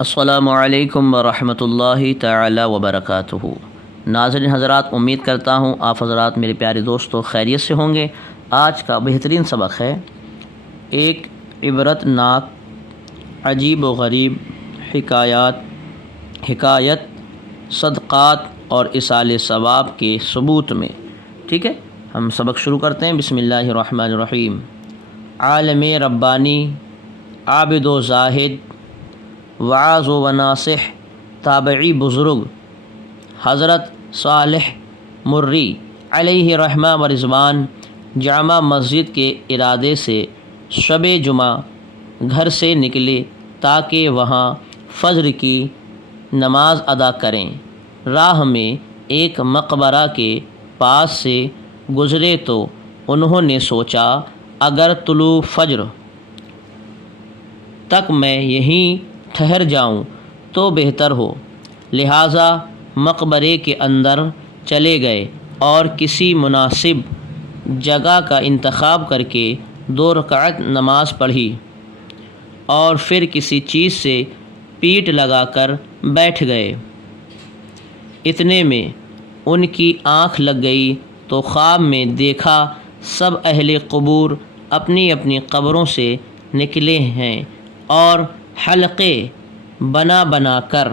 السلام علیکم ورحمۃ اللہ تعالی وبرکاتہ۔ ناظرین حضرات، امید کرتا ہوں آپ حضرات میرے پیارے دوستو خیریت سے ہوں گے۔ آج کا بہترین سبق ہے ایک عبرت ناک عجیب و غریب حکایت صدقات اور ایصال ثواب کے ثبوت میں۔ ٹھیک ہے، ہم سبق شروع کرتے ہیں۔ بسم اللہ الرحمن الرحیم۔ عالم ربانی، عابد و زاہد، واعظ و ناصح، تابعی بزرگ حضرت صالح مری علیہ رحمہ و رضوان جامع مسجد کے ارادے سے شب جمعہ گھر سے نکلے تاکہ وہاں فجر کی نماز ادا کریں۔ راہ میں ایک مقبرہ کے پاس سے گزرے تو انہوں نے سوچا اگر طلوع فجر تک میں یہیں ٹھہر جاؤں تو بہتر ہو، لہٰذا مقبرے کے اندر چلے گئے اور کسی مناسب جگہ کا انتخاب کر کے 2 رکعت نماز پڑھی اور پھر کسی چیز سے پیٹ لگا کر بیٹھ گئے۔ اتنے میں ان کی آنکھ لگ گئی تو خواب میں دیکھا سب اہل قبور اپنی اپنی قبروں سے نکلے ہیں اور حلقے بنا بنا کر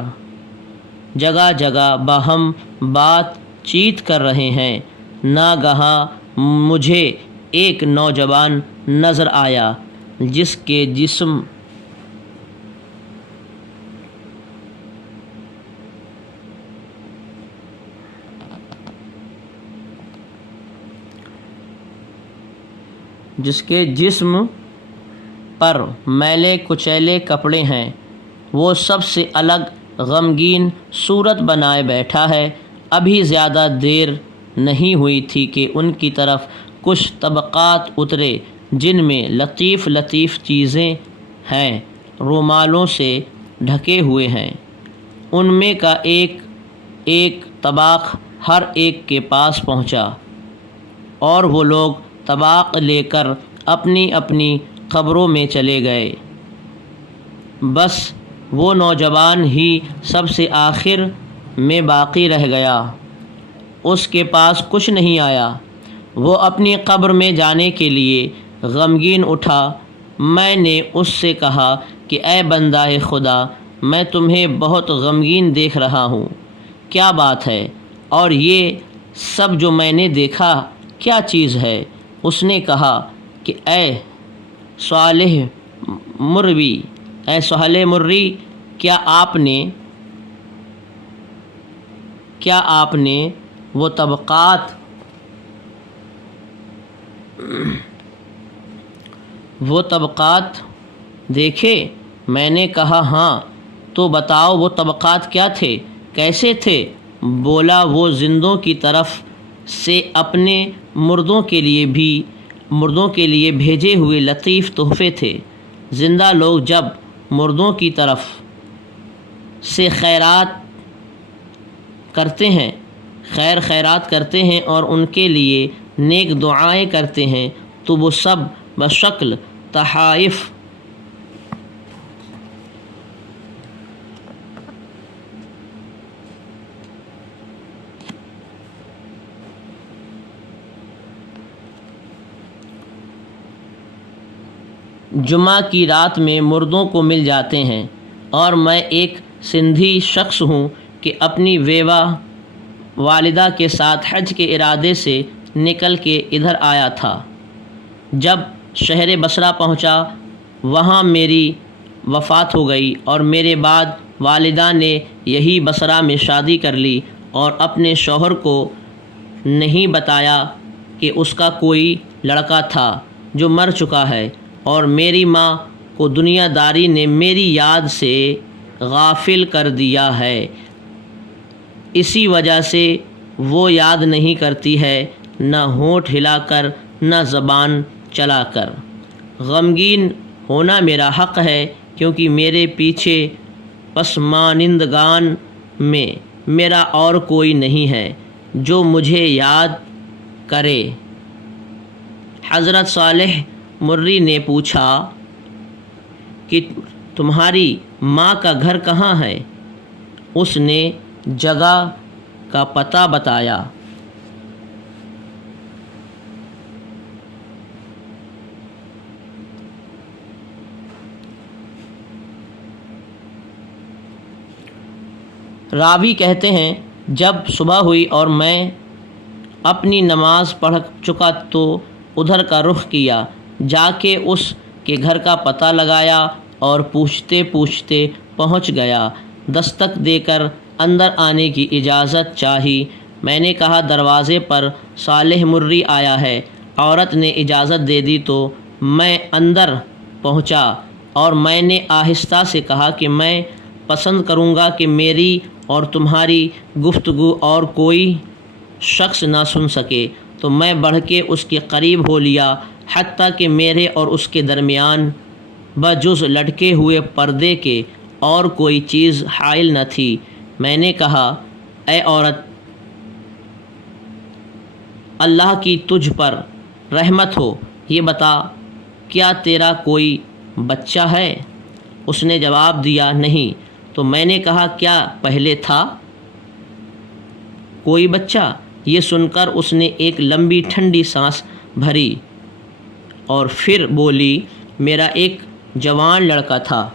جگہ جگہ باہم بات چیت کر رہے ہیں۔ ناگہاں مجھے ایک نوجوان نظر آیا جس کے جسم پر میلے کچیلے کپڑے ہیں، وہ سب سے الگ غمگین صورت بنائے بیٹھا ہے۔ ابھی زیادہ دیر نہیں ہوئی تھی کہ ان کی طرف کچھ طبقات اترے جن میں لطیف لطیف چیزیں ہیں، رومالوں سے ڈھکے ہوئے ہیں۔ ان میں کا ایک ایک طباق ہر ایک کے پاس پہنچا اور وہ لوگ طباق لے کر اپنی اپنی قبروں میں چلے گئے۔ بس وہ نوجوان ہی سب سے آخر میں باقی رہ گیا، اس کے پاس کچھ نہیں آیا۔ وہ اپنی قبر میں جانے کے لیے غمگین اٹھا۔ میں نے اس سے کہا کہ اے بندہ خدا، میں تمہیں بہت غمگین دیکھ رہا ہوں، کیا بات ہے؟ اور یہ سب جو میں نے دیکھا کیا چیز ہے؟ اس نے کہا کہ اے صالح مری، کیا آپ نے وہ طبقات دیکھے؟ میں نے کہا ہاں۔ تو بتاؤ وہ طبقات کیا تھے، کیسے تھے؟ بولا وہ زندوں کی طرف سے اپنے مردوں کے لیے بھیجے ہوئے لطیف تحفے تھے۔ زندہ لوگ جب مردوں کی طرف سے خیرات کرتے ہیں اور ان کے لیے نیک دعائیں کرتے ہیں تو وہ سب بشکل تحائف جمعہ کی رات میں مردوں کو مل جاتے ہیں، اور میں ایک سندھی شخص ہوں کہ اپنی بیوہ والدہ کے ساتھ حج کے ارادے سے نکل کے ادھر آیا تھا۔ جب شہر بصرہ پہنچا، وہاں میری وفات ہو گئی اور میرے بعد والدہ نے یہی بصرہ میں شادی کر لی اور اپنے شوہر کو نہیں بتایا کہ اس کا کوئی لڑکا تھا جو مر چکا ہے، اور میری ماں کو دنیا داری نے میری یاد سے غافل کر دیا ہے، اسی وجہ سے وہ یاد نہیں کرتی ہے، نہ ہونٹ ہلا کر نہ زبان چلا کر۔ غمگین ہونا میرا حق ہے، کیونکہ میرے پیچھے پسماندگان میں میرا اور کوئی نہیں ہے جو مجھے یاد کرے۔ حضرت صالح مری نے پوچھا کہ تمہاری ماں کا گھر کہاں ہے؟ اس نے جگہ کا پتہ بتایا۔ راوی کہتے ہیں جب صبح ہوئی اور میں اپنی نماز پڑھ چکا تو ادھر کا رخ کیا، جا کے اس کے گھر کا پتہ لگایا اور پوچھتے پوچھتے پہنچ گیا۔ دستک دے کر اندر آنے کی اجازت چاہی۔ میں نے کہا دروازے پر صالح مری آیا ہے۔ عورت نے اجازت دے دی تو میں اندر پہنچا اور میں نے آہستہ سے کہا کہ میں پسند کروں گا کہ میری اور تمہاری گفتگو اور کوئی شخص نہ سن سکے، تو میں بڑھ کے اس کے قریب ہو لیا، حتیٰ کہ میرے اور اس کے درمیان بجز لٹکے ہوئے پردے کے اور کوئی چیز حائل نہ تھی۔ میں نے کہا اے عورت، اللہ کی تجھ پر رحمت ہو، یہ بتا کیا تیرا کوئی بچہ ہے؟ اس نے جواب دیا نہیں۔ تو میں نے کہا کیا پہلے تھا کوئی بچہ؟ یہ سن کر اس نے ایک لمبی ٹھنڈی سانس بھری اور پھر بولی میرا ایک جوان لڑکا تھا۔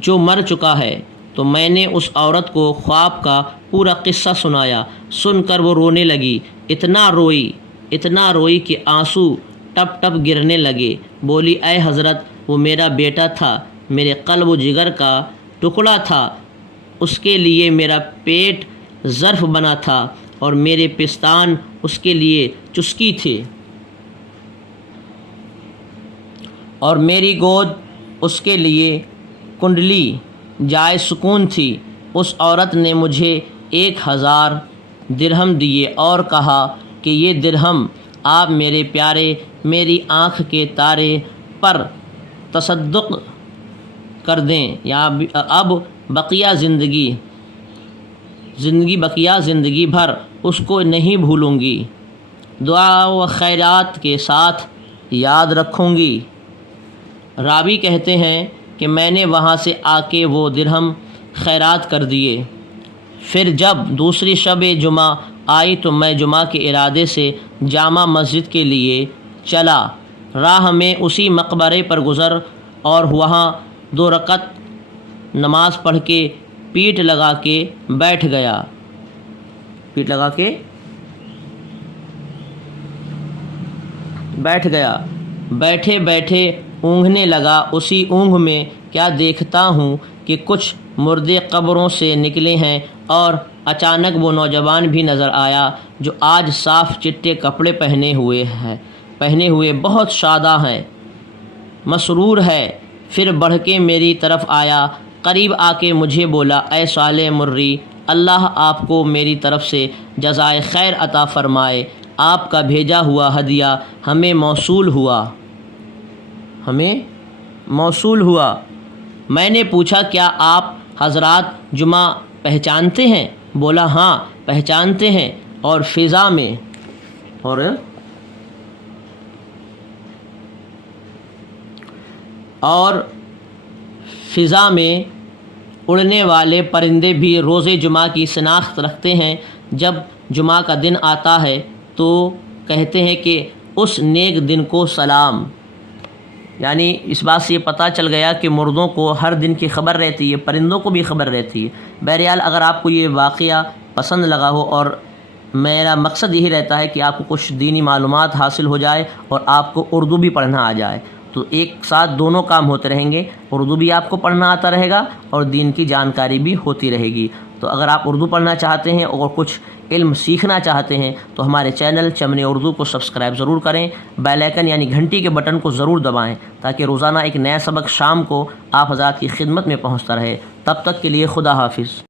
جو مر چکا ہے۔ تو میں نے اس عورت کو خواب کا پورا قصہ سنایا۔ سن کر وہ رونے لگی، اتنا روئی کہ آنسو ٹپ ٹپ گرنے لگے۔ بولی اے حضرت، وہ میرا بیٹا تھا، میرے قلب و جگر کا ٹکڑا تھا، اس کے لیے میرا پیٹ ظرف بنا تھا اور میرے پستان اس کے لیے چسکی تھے اور میری گود اس کے لیے کنڈلی جائے سکون تھی۔ اس عورت نے مجھے 1000 درہم دیے اور کہا کہ یہ درہم آپ میرے پیارے میری آنکھ کے تارے پر تصدق کر دیں، یا اب بقیہ زندگی بھر اس کو نہیں بھولوں گی، دعا و خیرات کے ساتھ یاد رکھوں گی۔ راوی کہتے ہیں کہ میں نے وہاں سے آ کے وہ درہم خیرات کر دیے۔ پھر جب دوسری شب جمعہ آئی تو میں جمعہ کے ارادے سے جامع مسجد کے لیے چلا۔ راہ میں اسی مقبرے پر گزر اور وہاں 2 رکعت نماز پڑھ کے پیٹ لگا کے بیٹھ گیا۔ بیٹھے بیٹھے اونگھنے لگا۔ اسی اونگ میں کیا دیکھتا ہوں کہ کچھ مردے قبروں سے نکلے ہیں اور اچانک وہ نوجوان بھی نظر آیا جو آج صاف چٹے کپڑے پہنے ہوئے بہت شاداں ہے، مسرور ہے۔ پھر بڑھ کے میری طرف آیا، قریب آ کے مجھے بولا اے صالح مری، اللہ آپ کو میری طرف سے جزائے خیر عطا فرمائے، آپ کا بھیجا ہوا ہدیہ ہمیں موصول ہوا۔ میں نے پوچھا کیا آپ حضرات جمعہ پہچانتے ہیں؟ بولا ہاں پہچانتے ہیں، اور فضا میں اڑنے والے پرندے بھی روز جمعہ کی شناخت رکھتے ہیں۔ جب جمعہ کا دن آتا ہے تو کہتے ہیں کہ اس نیک دن کو سلام، یعنی اس بات سے یہ پتہ چل گیا کہ مردوں کو ہر دن کی خبر رہتی ہے، پرندوں کو بھی خبر رہتی ہے۔ بہرحال اگر آپ کو یہ واقعہ پسند لگا ہو، اور میرا مقصد یہی رہتا ہے کہ آپ کو کچھ دینی معلومات حاصل ہو جائے اور آپ کو اردو بھی پڑھنا آ جائے، تو ایک ساتھ دونوں کام ہوتے رہیں گے، اردو بھی آپ کو پڑھنا آتا رہے گا اور دین کی جانکاری بھی ہوتی رہے گی۔ تو اگر آپ اردو پڑھنا چاہتے ہیں اور کچھ علم سیکھنا چاہتے ہیں تو ہمارے چینل چمن اردو کو سبسکرائب ضرور کریں، بیل آئیکن یعنی گھنٹی کے بٹن کو ضرور دبائیں تاکہ روزانہ ایک نیا سبق شام کو آپ حضرات کی خدمت میں پہنچتا رہے۔ تب تک کے لیے خدا حافظ۔